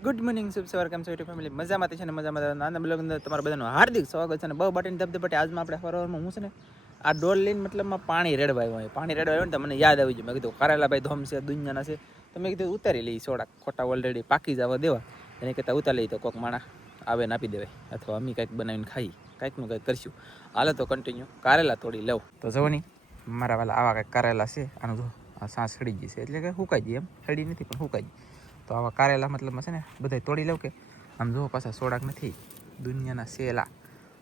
Good morning શુભ સવાર કેમ છો ફેમિલી મજામાં છે ને મજામાં નાના બ્લોગ અંદર તમારા બધાનું હાર્દિક સ્વાગત છે ને બહુ બાટીને ધબધબાટી આજમાં આપણે ફરવામાં હું છે ને આ ડોલ લઈને મતલબમાં પાણી રેડવાયું હોય પાણી રેડવાયું ને તો મને યાદ આવી ગયું મેં કીધું કારેલા ભાઈ ધોમ છે દુનિયાના છે તો મેં કીધું ઉતારી લઈ સોડા ખોટા ઓલરેડી પાકી જવા દેવા એને કહેતા ઉતારી લઈ તો કોઈક માણા આવે ને આપી દેવાય અથવા અમે કંઈક બનાવીને ખાઈ કંઈકનું કંઈક કરશું હાલે તો કન્ટિન્યુ કારેલા તોડી લઉં તો જવાની મારા વાલા આવા કંઈક કારેલા છે આનું જો આ સાસ સડી ગઈ છે એટલે કે સુકાઈ ગઈ એમ સડી નથી પણ સુકાઈ ગઈ તો આવા કારેલા મતલબમાં છે ને બધા તોડી લઉં કે આમ જુઓ પાછા સોડાક નથી દુનિયાના સેલા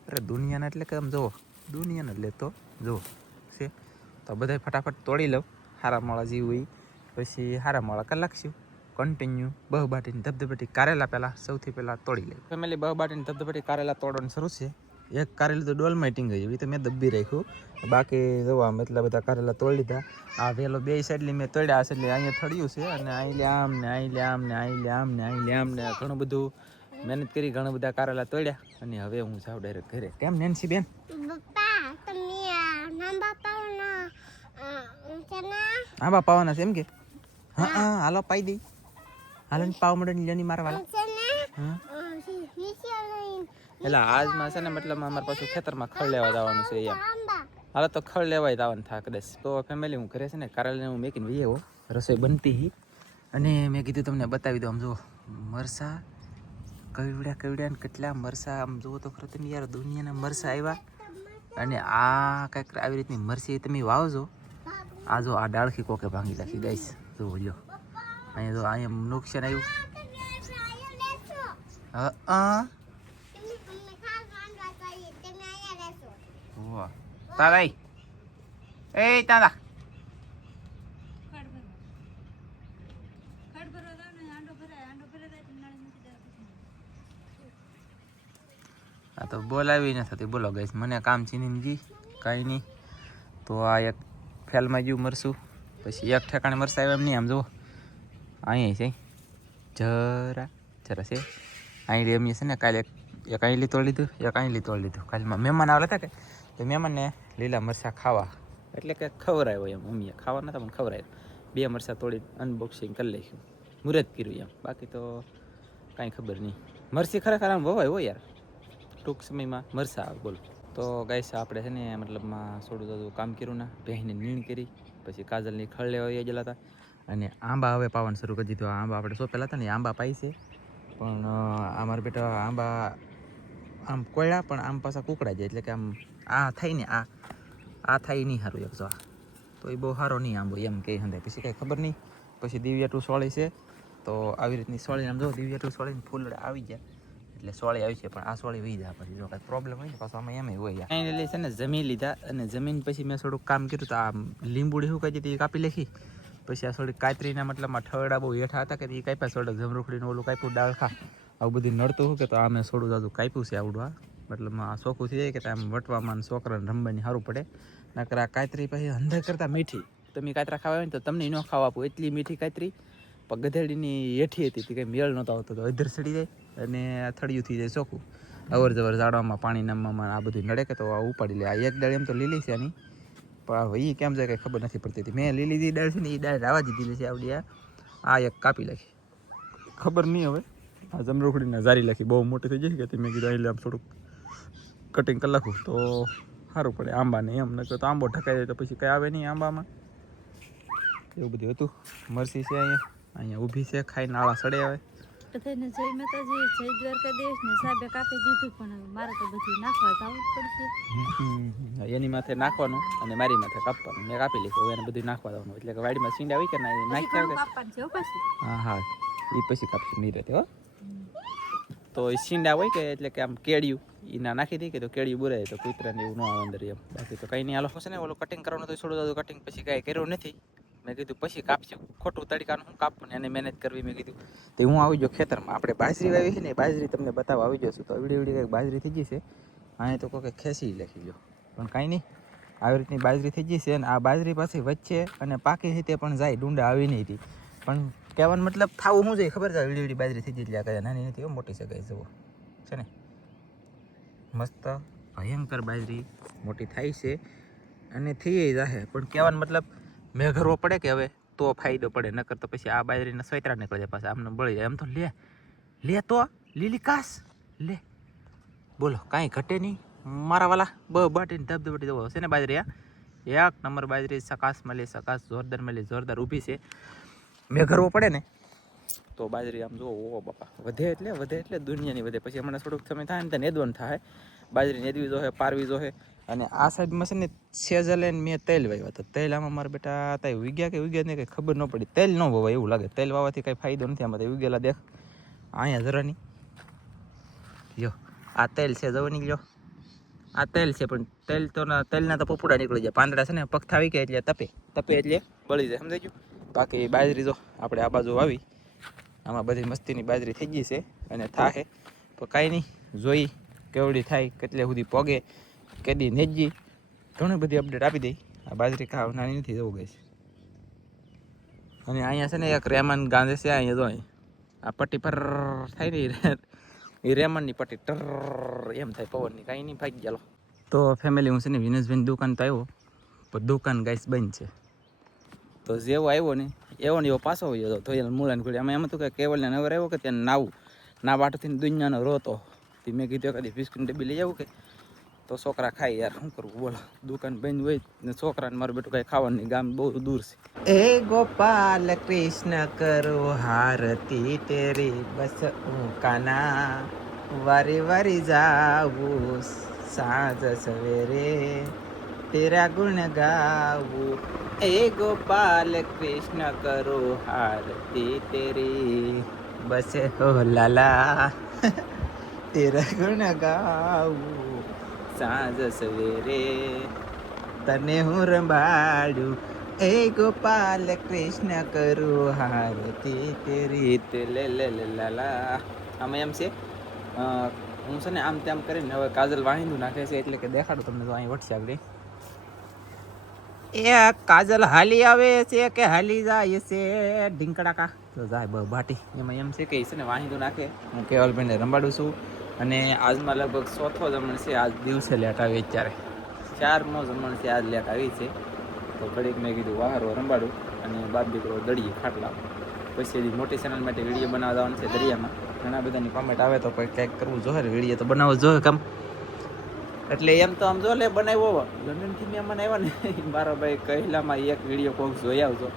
અરે દુનિયાના એટલે કે આમ જુઓ દુનિયાના જ લેતો જુઓ છે તો બધા ફટાફટ તોડી લઉં હારા મોળા જીવ પછી હારા મોળા કરી નાખશું કન્ટિન્યુ બહુ બાટીને ધબધબાટી કારેલા પહેલાં સૌથી પહેલાં તોડી લઉં ફેમિલી બહુ બાટીને ધબધબાટી કારેલા તોડવાનું શરૂ છે એક કારેલું તો ડોલમાં ટીંગાઈ એવી તો મેં દબ્બી રાખ્યું બાકી જોવા એટલા બધા કારેલા તોડી લીધા આ વેલો બે સાઈડલી મેં તોડ્યા હશે એટલે અહીંયા થળ્યું છે અને અહીં આમ ને અહીં આમ ને અહીં આમ ને અહીં આમ ને ઘણું બધું મહેનત કરી ઘણા બધા કારેલા તોડ્યા અને હવે હું જાઉં ડાયરેક્ટ ઘરે કેમ નેન્સી બેન આંબા પાવાના છે એમ કે હા હા હાલો પાઈ દઈ હાલો પાવ મળે લેની મારા વાલા હા એટલે આજમાં છે ને મતલબ અમારે પાછું ખેતરમાં ખડ લેવા જવાનું છે એમ હાલો તો ખડ લેવાય જવાનું થાય કદાચ તો ફેમિલી હું ઘરે છે ને કારેલાને હું મેકીને વી આવ્યો રસોઈ બનતી અને મેં કીધું તમને બતાવી દઉં આમ જુઓ મરસા કવડ્યા ને કેટલા મરસા આમ જુઓ તો ખરો તમે યાર દુનિયાના મરસા આવ્યા અને આ કંઈક આવી રીતની મરસી તમે વાવજો આ જો આ ડાળખી કોકે ભાંગી નાખી ગાઈસ જુઓ લ્યો અહીંયા જો અહીંયા નુકસાન આવ્યું હા તારાઈ એ તારા આ તો બોલાવી ન થતી બોલો ગઈશ મને કામ ચીની જી કાંઈ નહીં તો આ એક ફેલમાં જ્યું મરશું પછી એક ઠેકાણે મરસા આવ્યા એમ નહીં આમ જુઓ અહીંયા છે જરા છે અહીં એમ છે ને કાલે એક અહીં તોડી લીધું એક અહીં તોડી લીધું કાલમાં મહેમાન આવેલા હતા કે તો મહેમાનને લીલા મરચાં ખાવા એટલે કે ખવડાવ્યો એમ મમ્મીએ ખાવા નતા પણ ખવડાવ્યો બે મરચાં તોડી અનબોક્સિંગ કરી લખ્યું મુહૂર્ત કર્યું એમ બાકી તો કાંઈ ખબર નહીં મરચી ખરેખર આમ વવાય હોય યાર ટૂંક સમયમાં મરચાં આવે બોલો તો ગાઈસ આપણે છે ને મતલબમાં થોડું થોડું કામ કર્યું ના ભેંસને નીણ કરી પછી કાજલની ખળ લેવા ગયેલા હતા અને આંબા હવે પાવાનું શરૂ કરી દીધું આંબા આપણે સોંપેલા હતા ને આંબા પાઈ છે પણ અમારા બેટા આંબા આમ કોયડા પણ આમ પાછા કુકડા જાય એટલે કે આમ આ થાય ને આ થાય નહીં સારું એક જો તો એ બહુ સારો નહીં આંબો એમ કહી હંધાય પછી કાંઈ ખબર નહીં પછી દિવ્યા ટુ સોળી છે તો આવી રીતની સોળી આમ જો દિવ્યા ટુ સોળીને ફૂલડા આવી ગયા એટલે સોળી આવી છે પણ આ સોળી વહી જાય પછી જો કાંઈ પ્રોબ્લેમ હોય ને પાછું આમાં એમ હોય ફાઇનલી છે ને જમીન લીધા અને જમીન પછી મેં થોડુંક કામ કર્યું તો આ લીંબુડી શું કહી હતી એ કાપી લખી પછી આ થોડી કાતરીના મતલબમાં ઠરડા બહુ હેઠા હતા કે એ કાપ્યા થોડુંક જમરૂખડીનું ઓલું કાપ્યું ડાળખા આવું બધું નડતું હોય કે તો આ મેં થોડું જાજુ કાપ્યું છે આવડું આ મતલબમાં ચોખ્ખું થઈ જાય કે આમ વટવામાં છોકરાને રમવાની સારું પડે નકર આ કાતરી પછી અંદર કરતાં મીઠી તમે કાતરા ખાવા હોય ને તો તમને ન ખાવા આપું એટલી મીઠી કાતરી પણ ગધેડીની હેઠી હતી તે કંઈ મેળ નહોતો આવતો તો અધર સડી જાય અને આ થળિયું થઈ જાય ચોખ્ખું અવર જવર ઝાડવામાં પાણી નામવામાં આ બધું નડે કે તો આ ઉપાડી લે આ એક દાળ એમ તો લીલી છે આની પણ હવે એ કેમ જાય કંઈ ખબર નથી પડતી હતી મેં લીલી જે દાળ છે ને એ દાળ રાવા દીધી છે આવડી આ એક કાપી નાખી ખબર નહીં હવે આ જમરૂખડીને જારી નાખી બહુ મોટી થઈ જાય કે મેં કીધું એટલે આમ થોડુંક કટિંગ કરી નાખું તો સારું પડે આંબાને એમ ન તો આંબો ઢકાઈ જાય તો પછી કંઈ આવે નહીં આંબામાં એવું બધું હતું મરસી છે અહીંયા ઊભી છે ખાઈને આળા સડે આવે બધાને જય માતાજી જય દ્વારકાધીશ ને સાહેબે કાપી દીધું પણ મારે તો બધું નાખવા જવું જ પડશે એની માથે નાખવાનું અને મારી માથે કાપવાનું મેં કાપી લીધું એને બધું નાખવા દેવાનું એટલે કે વાડીમાં સીંડા આવી કે ના નાખી હા હા એ પછી કાપશું નહીં રહેતી હો તો એ સીંડા હોય કે એટલે કે આમ કેળિયું એના નાખી દઈ કે તો કેળિયું બુરાય તો કૂતરાને એવું ન આવે અંદર એમ બાકી તો કંઈ નહીં હાલો છે ને ઓલું કટિંગ કરવાનું તો થોડું કટિંગ પછી કાંઈ કર્યું નથી મેં કીધું પછી કાપશું ખોટું તડકાનું હું કાપવું એને મહેનત કરવી મેં કીધું તો હું આવી ગયો ખેતરમાં આપણે બાજરી વાવી છે ને બાજરી તમને બતાવવા આવી જશું તો એવડી કંઈક બાજરી થઈ જશે અહીંયા તો કોઈ ખેંચી લખી લો પણ કાંઈ નહીં આવી રીતની બાજરી થઈ જશે અને આ બાજરી પાછી વચ્ચે અને પાકી રીતે પણ જાય ડુંડા આવી નહીં હતી પણ કહેવાનો મતલબ થાવું શું જોઈએ ખબર છે એવડી બાજરી થઈ જાય એટલે નાની નથી મોટી સગાઈ જુઓ છે ને મસ્ત ભયંકર બાજરી મોટી થાય છે અને થઈ જશે પણ કહેવાનો મતલબ મેં ઘરવો પડે કે હવે તો ફાયદો પડે નકર તો પછી આ બાજરીના સ્વેતરા નીકળી જાય પાછા આમને બળી જાય એમ તો લે લે તો લીલી કાસ લે બોલો કાંઈ ઘટે નહીં મારા વાલા બાટીને ધબધબટી જવો છે ને બાજરી એક નંબર બાજરી સકાસ મળી જોરદાર ઊભી છે મેં કરવો પડે ને તો બાજરી આમ જુઓ ઓ બાપા વધે એટલે દુનિયાની વધે પછી હમણાં થોડુંક સમય થાય ને ત્યાં નેદવણ થાય બાજરી નેદવી જોહે પારવી જોહે અને આ સાઈડમાં છે ને સેજલે ને મેં તેલ વાવ્યા હતા તેલ આમાં મારા બેટા ત્યાં ઉગ્યા કે ઉગ્યા નહીં કંઈ ખબર ન પડી તેલ ન વાવાય એવું લાગે તેલ વાવવાથી કંઈ ફાયદો નથી આમાં ઉગેલા દેખ અહીંયા જરા નહીં લ્યો આ તેલ છે જવો નીકળ્યો આ તેલ છે પણ તેલના તો પપુડા નીકળી જાય પાંદડા છે ને પગ થાવી ગયા એટલે તપે એટલે બળી જાય સમજાઈ ગયું બાકી બાજરી જો આપણે આ બાજુ વાવી આમાં બધી મસ્તીની બાજરી થઈ ગઈ છે અને થાહે તો કાંઈ નહીં જોઈ કેવડી થાય કેટલે સુધી પોગે કેદી નેજી ઘણી બધી અપડેટ આપી દઈ આ બાજરી ખાવ નાની નથી જવું ગઈ અને અહીંયા છે ને એક રેમન ગાંધે છે અહીંયા જો આ પટ્ટી પર થાય ને એ રેમનની પટ્ટી ટર એમ થાય પવનની કાંઈ નહીં ભાગી ચાલો તો ફેમિલી હું છે ને વિનેશભાઈની દુકાન તો આવ્યો પણ દુકાન ગાઈસ બંધ છે તો જેવો આવ્યો ને એવો પાછો હોય તો ધોયેલ મૂળાને ખોલી આમાં એમ હતું કે કેવલને નવર આવ્યો કે ત્યાં નાવું ના વાટથી દુનિયાનો રોતો તે મેં કીધું કદી બિસ્કુટ ડબ્બી લઈ આવું કે તો છોકરા ખાય યાર શું કરવું બોલો દુકાન બંધ હોય ને છોકરાને મારું બેટું કાંઈ ખાવાનું નહીં ગામ બહુ દૂર છે એ ગોપાલ કૃષ્ણ કરો હારતી તેરી બસ કાના વારી વારી જાવું સાંજ સવેરે તેરા ગુણ ગાવું એ ગોપાલ કૃષ્ણ કરો હારતી તેરી બસ હો લાલા તેરા ગુણ ગાવું સાંજ સવેરે તને હું રંબાડું એ ગોપાલ કૃષ્ણ કરું હારતી તેરી લે લે લે લાલા આમાં એમ છે હું છે ને આમ તેમ કરીને હવે કાજલ વાહિંદુ નાખે છે એટલે કે દેખાડું તમને તો અહીં વટશે આગળ એ કાજલ હાલી આવે છે કે હાલી જાય છે ઢીંકડાકા તો જાય બાટી એમાં એમ છે કે છે ને વાહિંદુ નાખે હું કેવલભાઈને રંબાડું છું અને આજમાં લગભગ 4થો જમણ છે આજ દિવસે લેટ આવી અત્યારે 4મો જમણ છે આજ લેટ આવી છે તો ઘડીક મેં કીધું વાહરો રંબાડું અને બાપ દીકરો દળીએ ખાટલા પછી મોટી ચેનલ માટે વિડીયો બનાવવા જવાનું છે દરિયામાં ઘણા બધાની કોમેન્ટ આવે તો કોઈ કંઈક કરવું જોઈએ વિડીયો તો બનાવવો જોઈએ કામ એટલે એમ તો આમ જો લે બનાવ્યો લંડનથી મહેમાન આવ્યા ને મારો ભાઈ કહેલામાં એક વિડીયો કોક જોઈ આવજો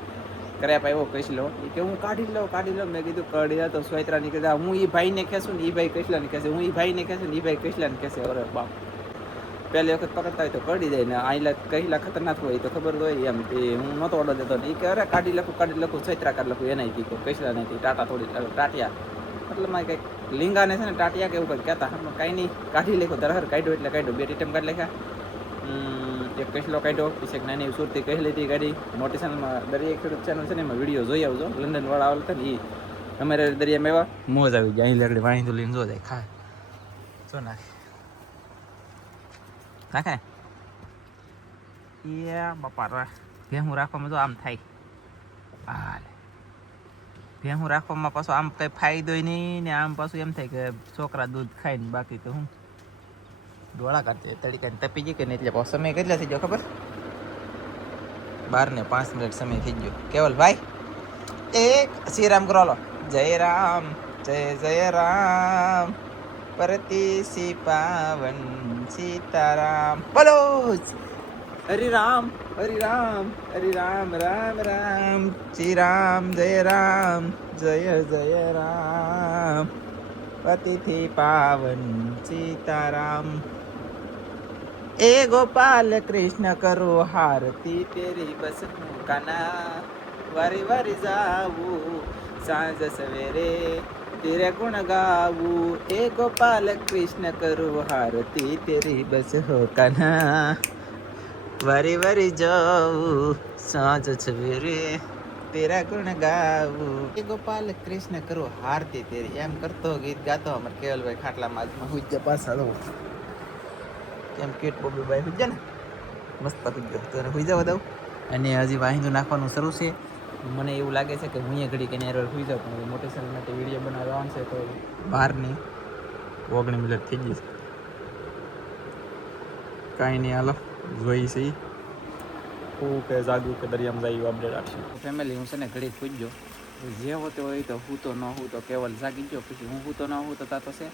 કર્યા આવ્યો કહીશ લો કે હું કાઢી લો મેં કીધું કાઢી તો સોયત્રા નીકળ્યા હું એ ભાઈને કહેશું ને એ ભાઈ કહેલાને કહેશે હું એ ભાઈને કહેશું ને એ ભાઈ કહેલાને કહેશે અરે બાપ પહેલી વખત પકડતા હોય તો કાઢી જાય ને આઈલા કહેલા ખતરનાક હોય તો ખબર હોય એમ કે હું નહોતો ઓર્ડર દેતો ને એ કે અરે કાઢી લખું સોયત્રા કાઢી લખું એના કીધું કહેલા નહીં ટાટા થોડી ટાટિયા મતલબ મારે કંઈક લીંગાને છે ને ટાટિયા કે એવું કંઈક કહેતા કાંઈ નહીં કાઢી લેખો ધરહર કાઢ્યો એટલે કાઢ્યો 2 ટીમ કાઢી લેખ્યા એક કહેલો કાઢ્યો પછી એક નાની સુરતી કહી લીધી ગાડી મોટી ચેનલમાં દરિયા ખેડૂત ચેનલ છે ને એમાં વિડીયો જોઈ આવજો લંડન વાળા આવેલા હતા ને એ અમારે દરિયામાં એવા મોજ આવી જાય અહીં લેકડી વાણી તો લઈને જો જાય ખાય જો નાખે એ બાપા ભેહું રાખવામાં જો આમ થાય હાલે ભેહું રાખવામાં પાછું આમ કંઈ ફાયદો નહીં ને આમ પાછું એમ થાય કે છોકરા દૂધ ખાય ને બાકી તો હું ડોળા કાઢશે તડીકાને તપી ગઈ કે નહીં એટલે સમય કેટલા થઈ ગયો ખબર 12 ને 5 મિનિટ સમય થઈ ગયો કેવલ ભાઈ એક શ્રીરામ કરો લો જય રામ જય રામ પરતીસી પાવન સીતારામ બોલો હરિ રામ રામ રામ શ્રી રામ જય રામ પતિથી પાવન સીતારામ એ ગોપાલ કૃષ્ણ કરો હારતી તેરી બસ કાના વારી વારી જાવું સાંજ સવેરે તેરે ગુણ ગાવું એ ગોપાલ કૃષ્ણ કરો હારતી તેરી બસ હો કાના વારી વારી જાવું સાંજ સવેરે તેરા ગુણ ગાવું એ ગોપાલ કૃષ્ણ કરો હારતી તેરી એમ કરતો ગીત ગાતો અમારે કેવલભાઈ ખાટલામાં આજમાં હુઈ ગયા પાછા દઉં કેમ કેટ બોબી ભાઈ હુઈ ગયા ને મસ્ત હુઈ ગયો તો હુઈ જવા દઉં અને હજી વાહિંદું નાખવાનું શરૂ છે મને એવું લાગે છે કે હું અહીંયા ઘડી કે હુઈ જાઉં પણ મોટી ચેનલ માટે વિડીયો બનાવવાનું છે તો 12 ને 19 મિનિટ થઈ ગઈ છે કાંઈ નહીં હાલો જોઈ છે કે જાગું કે દરિયામાં જાય અપડેટ આપશું ફેમિલી હું છે ને ઘડી પૂછજો જે હોતો હોય તો હું તો ન હું તો કેવલ જાગી ગયો, પછી હું તો ન હું તો તા તો છે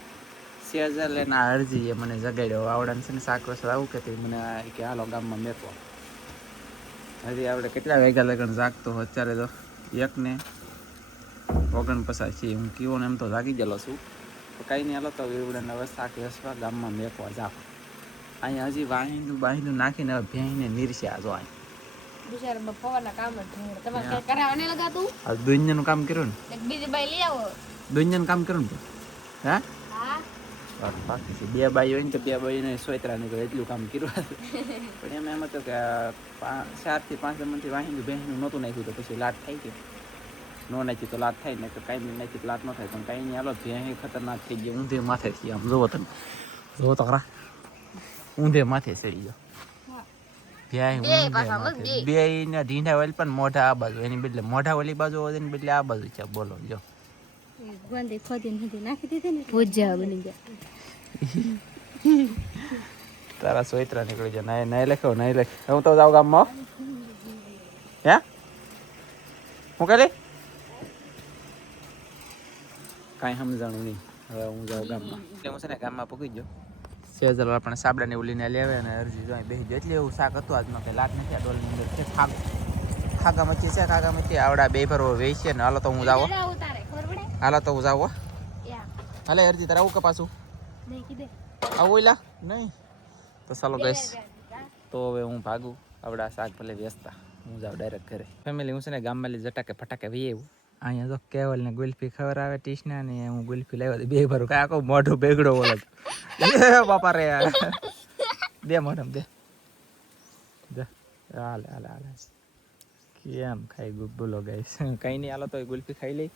સેજલ એના અરજી એ મને જગાડ્યો. આવડાને છે ને શાક રસોઈ આવું કે મને કે હાલો ગામમાં મેકવા. હજી આપણે કેટલા વાગ્યા લગન જાગતો અત્યારે તો 1:49 છે. હું કીવો ને એમ તો જાગી ગયેલો છું. તો કાંઈ નહીં, હાલો તો એવડાને હવે શાક વેસવા ગામમાં મેકવા જાવ. અહીંયા હજી વાહીનું નાખીને હવે ભેંને નીરસ્યા જો અહીં બિચારા પવાના કામ જ છે. તમારે કઈ કરાવવા નહીં લગાતું? આ દુનિયાનું કામ કર્યું ને, એક બીજી બાઈ લઈ આવો. દુનિયાનું કામ કર્યું ને હા હા બાકી છે. 2 બાઈ હોય ને તો 2 બાઈને સોયત્રા નીકળે એટલું કામ કર્યું. પણ એમ હતું કે 4 થી 5 જમણથી વાહીનું ભેંનું નહોતું નાખ્યું તો પછી લાટ થઈ ગઈ. નો નાખી તો લાટ થાય ને, તો કાંઈ નહીં નાખી તો લાટ ન થાય. પણ કાંઈ નહીં, હાલો ભેં ખતરનાક થઈ ગઈ. ઊંધે માથે થઈ આમ જોવો તમે, જોવો તો ખરા, ઊંધે માથે ચડી ગયો. બે ને ઢીંઢા ઓલી પણ મોઢા આ બાજુ, એની બદલે મોઢા ઓલી બાજુ હોય એની બદલે આ બાજુ છે. બોલો જો ગોંદી ખોદી નથી નાખી દીધી ને ભૂજ્યા બની ગયા. તારા સોયત્રા નીકળી જાય. નાય લખ્યો નાય લખ. હું તો જાઉં ગામમાં. હે હું કહે કાંઈ સમજાણું નહીં. હવે હું જાઉં ગામમાં. હું છે ને ગામમાં પૂકી ગયો. સેજલ આપણે સાબડાને ઉલીને લે આવે અને અરજી જો બેસી ગયો. એટલે એવું શાક હતું આજમાં કે લાટ નથી. આ ડોલની અંદર છે ખાગા મચ્છી છે. ખાગા મચ્છી આવડા 2 ભરવો વેચ છે ને. હાલો તો હું જાવ. હાલો તો હું જાવ. હાલે અરજી તારે આવું કે પાછું આવું એલા નહીં તો ચાલો ગઈશ. તો હવે હું ભાગું. આવડા શાક ભલે વેચતા હું જાઉં ડાયરેક્ટ ઘરે. ફેમિલી હું છે ને ગામમાં લઈ જટાકે ફટાકે વી આવ્યું. અહીંયા તો કેવલ ને ગુલ્ફી ખબર આવે ટીશના ને હું ગુલ્ફી લાવ્યો 2 ભરું. કાંઈ આખો મોઢું બેગડો બોલો બાપા રે. દે મોઢમ દે હાલે હાલે હાલે. કેમ ખાઈ બોલો ગાઈસ. કંઈ નહીં, હાલો તો ગુલ્ફી ખાઈ લઈ.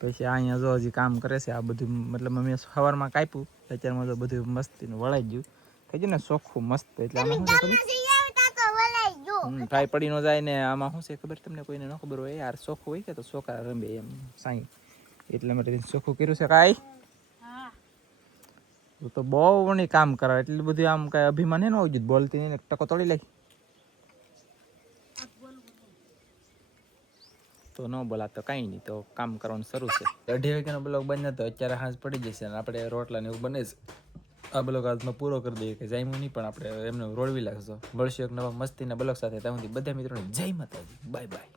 પછી અહીંયા જો હજી કામ કરે છે. આ બધું મતલબ અમે સવારમાં કાપ્યું, અત્યારમાં તો બધું મસ્તીનું વળાઈ ગયું. થઈ ગયું ને ચોખ્ખું મસ્ત. એટલે આમાં શું છે ફ્રાય પડી ન જાય ને. આમાં શું છે ખબર તમને, કોઈને ન ખબર હોય યાર, ચોખ્ખું હોય કે તો ચોખા રંબે એમ સાઈ, એટલા માટે ચોખ્ખું કર્યું છે. કાંઈ તો બહુ નહીં કામ કરાવે. એટલું બધું આમ કાંઈ અભિમાન ન હોવું જોઈએ. બોલતી નહીં ટકો તોડી લઈ તો ન બોલા તો કાંઈ નહીં. તો કામ કરવાનું શરૂ છે. 2:30 વાગ્યાનો બ્લોગ બંધ હતો. અત્યારે હાંસ પડી જશે અને આપણે રોટલા ને એવું બને છે. આ બ્લોગ આજમાં પૂરો કરી દઈએ કે જાયમું નહીં, પણ આપણે એમને રોડવી લાગશો. મળશું એક નવા મસ્તીના બ્લોગ સાથે. ત્યાં સુધી બધા મિત્રોને જય માતાજી. Bye bye.